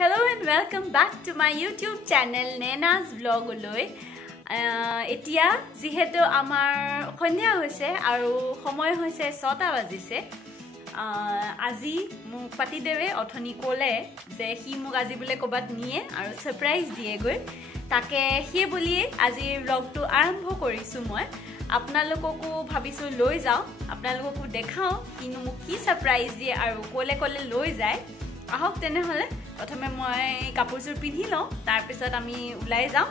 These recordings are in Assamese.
Hello and welcome back to my YouTube channel Nena's Vlog loi. Etia jihetu amar khondia hoise aru somoy hoise 6ta bajise. Aji mu pati debe othoni kole je hi mu aji bole kobat niye aru surprise diye goi take hi boliye aji vlog tu arambho korisu moi. আপোনালোককো ভাবিছো লৈ যাও আপোনালোককো দেখাও কিনো মু কি সারপ্রাইজ দিয়ে আৰু কোলে কোলে লৈ যায় আহক তেনে হলে প্ৰথমে মই কাপোৰজোৰ পিন্ধি লওঁ তাৰ পিছত আমি উলাই যাওঁ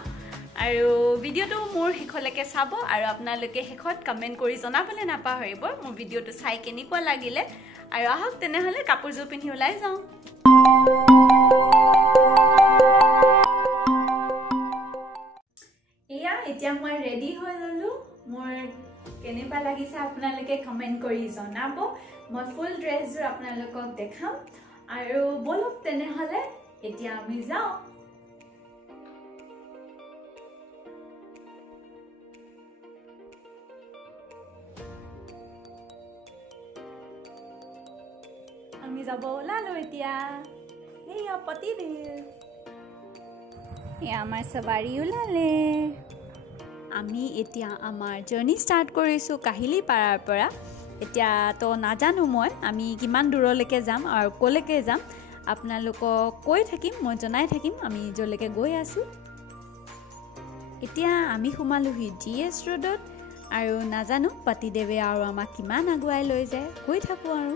আৰু ভিডিওটো মোৰ হেখলৈকে চাব আৰু আপোনালোকে হেখত কমেন্ট কৰি জনাবলে নাপাহৰিব মোৰ ভিডিওটো চাই কেনেকুৱা লাগিলে আৰু আহক তেনে হলে কাপোৰজোৰ পিন্ধি উলাই যাওঁ এয়া এতিয়া মই ৰেডি হৈ ললো মোৰ কেনেবা লাগিছে আপোনালোকে কমেন্ট কৰি জনাব মই ফুল ড্ৰেছজোৰ আপোনালোকক দেখাম আৰু বলক তেনে হলে এতিয়া আমি যাওঁ আমি যাব ওলালো এতিয়া এয়া পতি দে এয়া আমাৰ সৱাৰী ওলালে আমি এতিয়া আমাৰ জাৰ্নি স্টাৰ্ট কৰিছো কাহিলি পাৰাৰ পৰা এতিয়া তো নাজানো মই আমি কিমান দূৰলৈকে যাম আৰু কোলৈকে যাম আপোনালোকক কৈ থাকিম মই জনাই থাকিম আমি যলৈকে গৈ আছো এতিয়া আমি সোমালোহি জিএছ ৰোডত আৰু নাজানো পতিদেৱে আৰু আমাক কিমান আগুৱাই লৈ যায় গৈ থাকো আৰু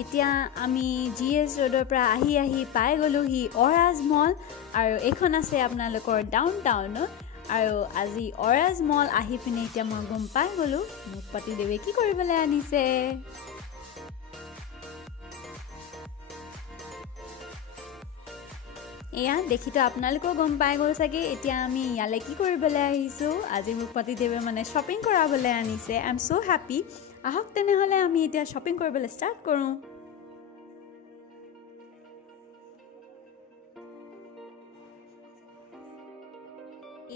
এতিয়া আমি জিএছ ৰোডৰ পৰা আহি পাই গলোহি অৰাজ মল আৰু এখন আছে আপোনালোকৰ ডাউনটাউনত আৰু আজি অৰাজ মল আহি পিনে এতিয়া মই গম পাই গলো মোক পতিদেৱে কি কৰিবলৈ আনিছে এয়া দেখিতো আপোনালোকেও গম পাই গল চাগে এতিয়া আমি ইয়ালে কি কৰিবলৈ আহিছো আজি মোক পতিদেৱে মানে শ্বপিং কৰাবলৈ আনিছে আই এম সো হ্যাপি আহক তেনে হলে আমি এতিয়া শ্বপিং কৰিবলৈ ষ্টাৰ্ট কৰো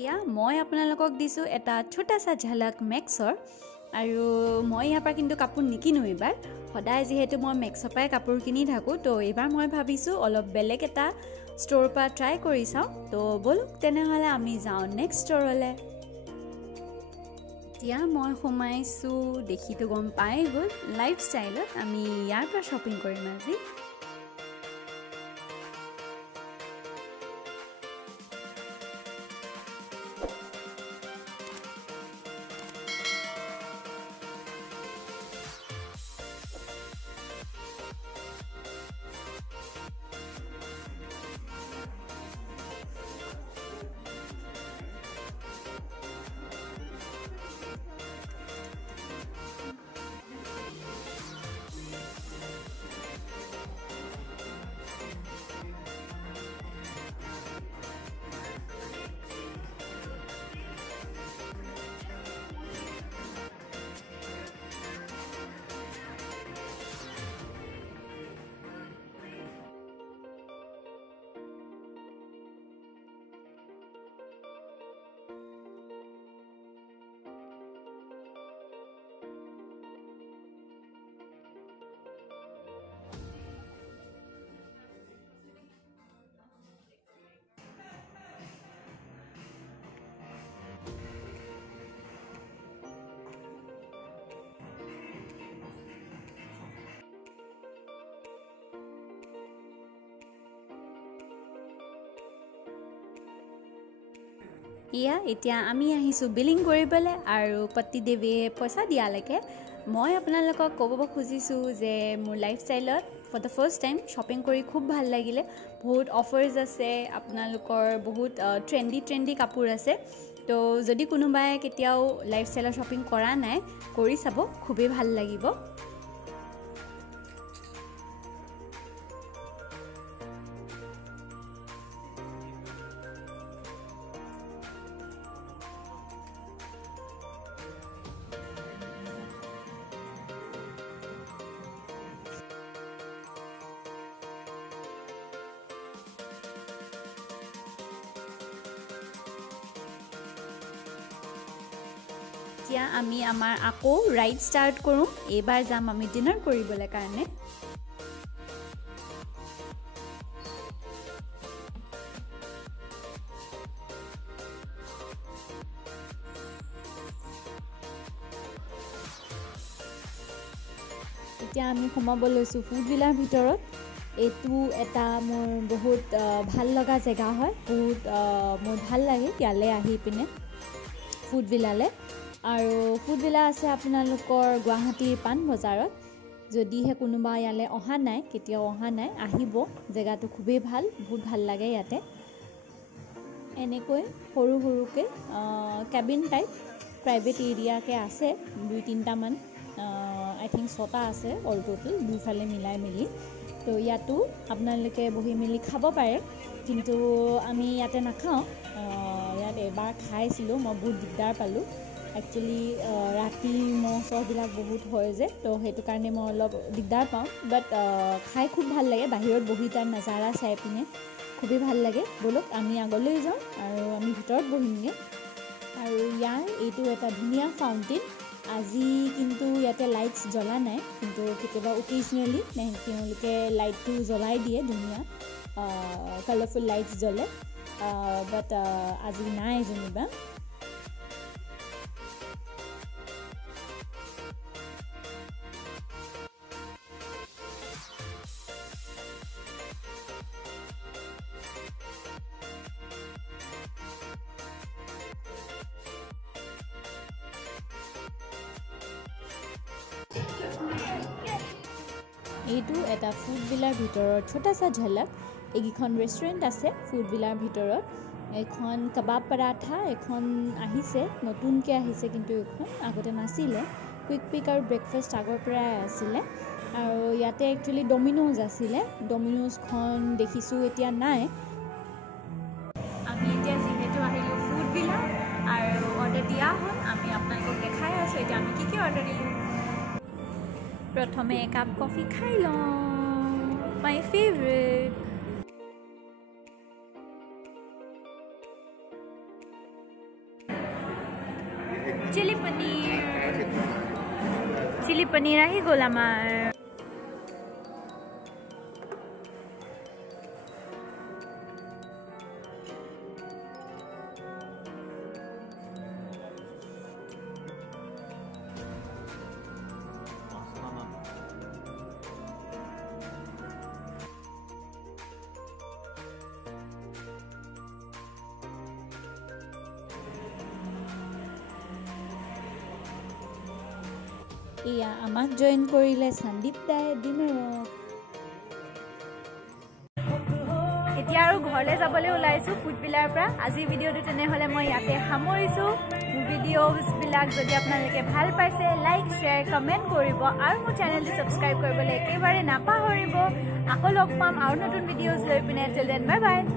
এয়া মই আপোনালোকক দিছো এটা ছোটাসা ঝলক মেক্সৰ আৰু মই ইয়াৰ পৰা কিন্তু কাপোৰ নিকিনো এবাৰ সদায় যেহেতু মই মেক্সৰ পৰাই কাপোৰ কিনি থাকো তো এবাৰ মই ভাবিছো অলপ বেলেগ এটা ষ্ট'ৰ পৰা ট্ৰাই কৰি চাওঁ তো বলক তেনে হলে আমি যাওঁ নেক্সট ষ্ট'ৰলে এতিয়া মই সোমাইছো দেখিতো গম পাই গ'ল লাইফষ্টাইলত আমি ইয়াৰ পৰা শ্বপিং কৰিম আজি ইয়া এতিয়া আমি আহিছো বিলিং কৰিবলৈ আৰু পতিদেৱে পইচা দিয়ালৈকে মই আপোনালোকক ক'ব খুজিছো যে মোৰ লাইফষ্টাইলত for the first time shopping কৰি খুব ভাল লাগিলে বহুত অফাৰ্স আছে আপোনালোকৰ বহুত ট্ৰেন্ডি কাপোৰ আছে তো যদি কোনোবাই কেতিয়াও লাইফষ্টাইলৰ শ্বপিং কৰা নাই কৰি চাব খুবেই ভাল লাগিব এতিয়া আমি আমাৰ আকৌ ৰাইড ষ্টাৰ্ট কৰোঁ। এইবাৰ যাম আমি ডিনাৰ কৰিবলৈ কাৰণে। এতিয়া আমি সোমাব লৈছোঁ ফুড ভিলাৰ ভিতৰত। এইটো এটা মোৰ বহুত ভাল লগা জেগা হয়। বহুত মোৰ ভাল লাগে ইয়ালৈ আহি পিনে ফুড ভিলালৈ। আৰু ফুড ভিলা আছে আপোনালোকৰ গুৱাহাটীৰ পাণ বজাৰত। যদিহে কোনোবা ইয়ালৈ অহা নাই, কেতিয়াও অহা নাই, আহিব। জেগাটো খুবেই ভাল, বহুত ভাল লাগে ইয়াতে। এনেকৈ সৰু সৰুকৈ কেবিন টাইপ প্ৰাইভেট এৰিয়াকৈ আছে 2-3টামান, আই থিংক 6টা আছে অল টোটেল, দুইফালে মিলাই মেলি। তো ইয়াতো আপোনালোকে বহি মেলি খাব পাৰে, কিন্তু আমি ইয়াতে নাখাওঁ। ইয়াত এবাৰ খাইছিলোঁ, মই বহুত দিগদাৰ পালোঁ। একচুৱেলি ৰাতি মহ চহবিলাক বহুত হয় যে, তো সেইটো কাৰণে মই অলপ দিগদাৰ পাওঁ। বাট খাই খুব ভাল লাগে, বাহিৰত বহি তাৰ নাজাৰা চাই পিনে খুবেই ভাল লাগে। ব'লক আমি আগলৈ যাওঁ আৰু আমি ভিতৰত বহিমগৈ। আৰু ইয়াৰ এইটো এটা ধুনীয়া ফাউণ্টেইন। আজি কিন্তু ইয়াতে লাইটছ জ্বলা নাই, কিন্তু কেতিয়াবা অকেজনেলি তেওঁলোকে লাইটটো জ্বলাই দিয়ে, ধুনীয়া কালাৰফুল লাইটছ জ্বলে। বাট আজি নাই যেনিবা। এইটো এটা ফুড ভিলাৰ ভিতৰৰ ছোটাছা ঝলক। এইকেইখন ৰেষ্টুৰেণ্ট আছে ফুড ভিলাৰ ভিতৰত। এখন কাবাব পৰাঠা এখন আহিছে, নতুনকৈ আহিছে, কিন্তু এইখন আগতে নাছিলে। কুইক পিক আৰু ব্ৰেকফাষ্ট আগৰ পৰাই আছিলে। আৰু ইয়াতে একচুৱেলি ডমিন'জ আছিলে, ডমিন'জখন দেখিছোঁ এতিয়া নাই। আমি এতিয়া যিহেতু আহিলোঁ ফুড ভিলা আৰু অৰ্ডাৰ দিয়া হ'ল, আমি আপোনালোকক দেখাই আছোঁ এতিয়া আমি কি অৰ্ডাৰ দিলোঁ। প্ৰথমে একাপ কফি খাই লওঁ, মাই ফেভৰেট। চিলি পনীৰ আহি গ'ল আমাৰ। এয়া আমাক জইন কৰিলে সন্দীপ দাই ডিনাৰত। এতিয়া আৰু ঘৰলৈ যাবলৈ ওলাইছোঁ ফুড ভিলাৰ পৰা। আজিৰ ভিডিঅ'টো তেনেহ'লে মই ইয়াতে সামৰিছোঁ। মোৰ ভিডিঅ'বিলাক যদি আপোনালোকে ভাল পাইছে, লাইক শ্বেয়াৰ কমেণ্ট কৰিব আৰু মোৰ চেনেলটো ছাবস্ক্ৰাইব কৰিবলৈ একেবাৰে নাপাহৰিব। আকৌ লগ পাম আৰু নতুন ভিডিঅ'জ লৈ পিনে। Till then bye bye.